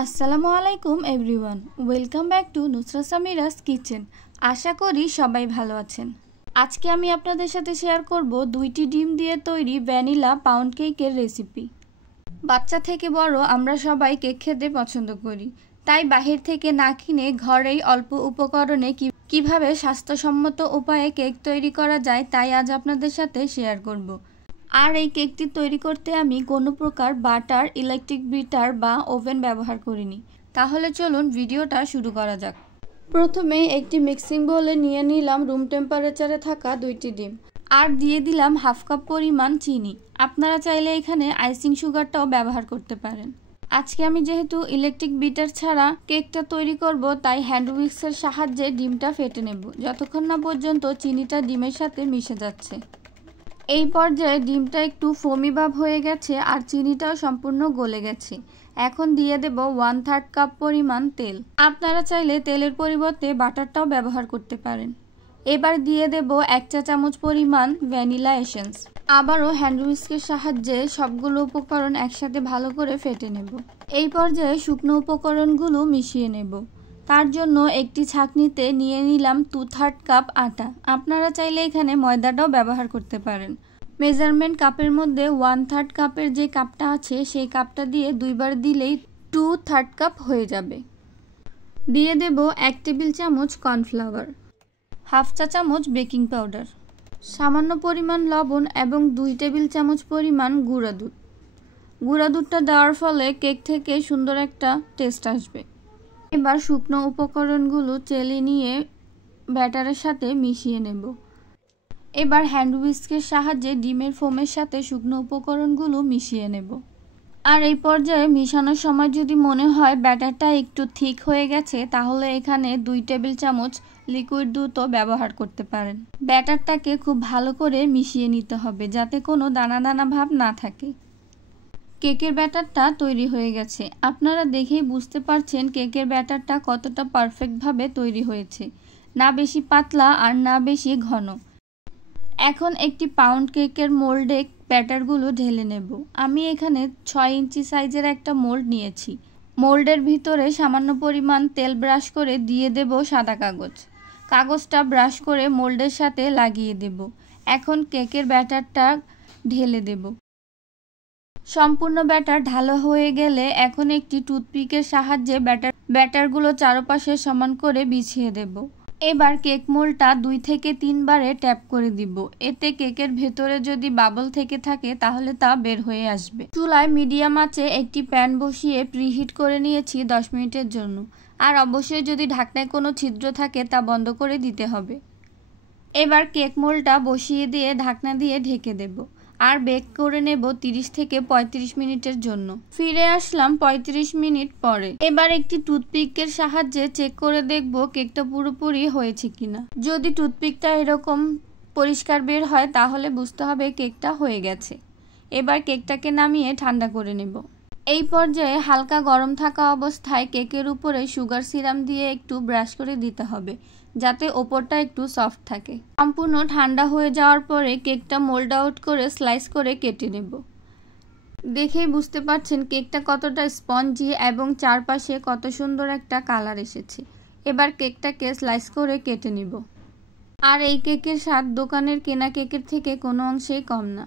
আসসালামু আলাইকুম everyone, welcome back to Nusrat Samira's kitchen. আশা করি সবাই ভালো আছেন। আজকে আমি আপনাদের সাথে শেয়ার করব 2টি ডিম দিয়ে তৈরি ভ্যানিলা পাউন্ড কেকের রেসিপি। বাচ্চা থেকে বড় আমরা সবাই কেক খেতে পছন্দ করি, তাই বাহির থেকে না কিনে ঘরেই অল্প উপকরণে কিভাবে স্বাস্থ্যসম্মত উপায়ে কেক তৈরি করা যায় তাই আজ আপনাদের সাথে শেয়ার করব। আর এই কেকটি তৈরি করতে আমি কোনো প্রকার বাটার, ইলেকট্রিক বিটার বা ওভেন ব্যবহার করিনি। তাহলে চলুন ভিডিওটা শুরু করা যাক। প্রথমে একটি মিক্সিং বোলে নিয়ে নিলাম রুম টেম্পারেচারে থাকা 2টি ডিম, আর দিয়ে দিলাম হাফ কাপ পরিমাণ চিনি। আপনারা চাইলে এখানে আইসিং সুগারটাও ব্যবহার করতে পারেন। আজকে আমি যেহেতু ইলেকট্রিক বিটার ছাড়া কেকটা তৈরি করব, তাই হ্যান্ড উইক্সের সাহায্যে ডিমটা ফেটে নেব যতক্ষণ না পর্যন্ত চিনিটা ডিমের সাথে মিশে যাচ্ছে। এই পর্যায়ে ডিমটা একটু ফোমি ভাব হয়ে গেছে আর চিনিটাও সম্পূর্ণ গলে গেছে। এখন দিয়ে দেব 1/3 কাপ পরিমাণ তেল। আপনারা চাইলে তেলের পরিবর্তে বাটারটাও ব্যবহার করতে পারেন। এবার দিয়ে দেব 1 চা চামচ পরিমাণ ভ্যানিলা এসেন্স। আবারও হ্যান্ড উইস্কের সাহায্যে সবগুলো উপকরণ একসাথে ভালো করে ফেটে নেব। এই পর্যায়ে শুকনো উপকরণগুলো মিশিয়ে নেব। তার জন্য একটি ছাঁকনিতে নিয়ে নিলাম 2/3 কাপ আটা। আপনারা চাইলে এখানে ময়দাটাও ব্যবহার করতে পারেন। মেজারমেন্ট কাপের মধ্যে 1/3 কাপের যে কাপটা আছে সেই কাপটা দিয়ে দুইবার দিলেই 2/3 কাপ হয়ে যাবে। দিয়ে দেব 1 টেবিল চামচ কর্নফ্লাওয়ার, হাফ চা চামচ বেকিং পাউডার, সামান্য পরিমাণ লবণ এবং 2 টেবিল চামচ পরিমাণ গুঁড়া দুধ। গুঁড়া দুধটা দেওয়ার ফলে কেক থেকে সুন্দর একটা টেস্ট আসবে। এবার শুকনো উপকরণগুলো চেলে নিয়ে ব্যাটারের সাথে মিশিয়ে নেব। এবার হ্যান্ড উইস্কের সাহায্যে ডিমের ফোমের সাথে শুকনো উপকরণগুলো মিশিয়ে নেব। আর এই পর্যায়ে মিশানোর সময় যদি মনে হয় ব্যাটারটা একটু থিক হয়ে গেছে, তাহলে এখানে 2 টেবিল চামচ লিকুইড দুধও ব্যবহার করতে পারেন। ব্যাটারটাকে খুব ভালো করে মিশিয়ে নিতে হবে যাতে কোনো দানা দানা ভাব না থাকে। কেকের ব্যাটারটা তৈরি হয়ে গেছে। আপনারা দেখেই বুঝতে পারছেন কেকের ব্যাটারটা কতটা পারফেক্টভাবে তৈরি হয়েছে, না বেশি পাতলা আর না বেশি ঘন। এখন একটি পাউন্ড কেকের মোল্ডে ব্যাটারগুলো ঢেলে নেব। আমি এখানে 6 ইঞ্চি সাইজের একটা মোল্ড নিয়েছি। মোল্ডের ভিতরে সামান্য পরিমাণ তেল ব্রাশ করে দিয়ে দেব সাদা কাগজ। কাগজটা ব্রাশ করে মোল্ডের সাথে লাগিয়ে দেব। এখন কেকের ব্যাটারটা ঢেলে দেব। সম্পূর্ণ ব্যাটার ঢালা হয়ে গেলে এখন একটি টুথপিকের সাহায্যে ব্যাটারগুলো চারপাশে সমান করে বিছিয়ে দেব। এবার কেক মোল্ডটা 2 থেকে 3 বারে ট্যাপ করে দিব। এতে কেকের ভেতরে যদি বাবল থেকে থাকে তাহলে তা বের হয়ে আসবে। চুলায় মিডিয়াম আঁচে একটি প্যান বসিয়ে প্রিহিট করে নিয়েছি 10 মিনিটের জন্য। আর অবশ্যই যদি ঢাকনায় কোনো ছিদ্র থাকে তা বন্ধ করে দিতে হবে। এবার কেক মোল্ডটা বসিয়ে দিয়ে ঢাকনা দিয়ে ঢেকে দেব আর বেক করে নেব 30 থেকে 35 মিনিটের জন্য। ফিরে আসলাম 35 মিনিট পরে। এবার একটি টুথপিকের সাহায্যে চেক করে দেখব কেকটা পুরোপুরি হয়েছে কিনা। যদি টুথপিকটা এরকম পরিষ্কার বের হয় তাহলে বুঝতে হবে কেকটা হয়ে গেছে। এবার কেকটাকে নামিয়ে ঠান্ডা করে নেব। এই পর্যায়ে হালকা গরম থাকা অবস্থায় কেকের উপরে সুগার সিরাপ দিয়ে একটু ব্রাশ করে দিতে হবে যাতে ওপরটা একটু সফট থাকে। সম্পূর্ণ ঠান্ডা হয়ে যাওয়ার পরে কেকটা মোল্ড আউট করে স্লাইস করে কেটে নেব। দেখেই বুঝতে পারছেন কেকটা কতটা স্পঞ্জি এবং চারপাশে কত সুন্দর একটা কালার এসেছে। এবার কেকটাকে স্লাইস করে কেটে নিব। আর এই কেকের স্বাদ দোকানের কেনা কেকের থেকে কোনো অংশেই কম না।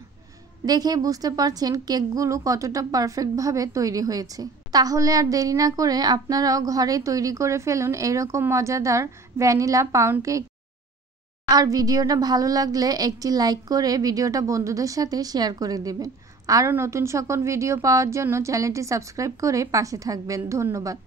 দেখেই বুঝতে পারছেন কেকগুলো কতটা পারফেক্টভাবে তৈরি হয়েছে। তাহলে আর দেরি না করে আপনারাও ঘরে তৈরি করে ফেলুন এইরকম মজাদার ভ্যানিলা পাউন্ড কেক। আর ভিডিওটা ভালো লাগলে একটি লাইক করে ভিডিওটা বন্ধুদের সাথে শেয়ার করে দেবেন। আরও নতুন সকল ভিডিও পাওয়ার জন্য চ্যানেলটি সাবস্ক্রাইব করে পাশে থাকবেন। ধন্যবাদ।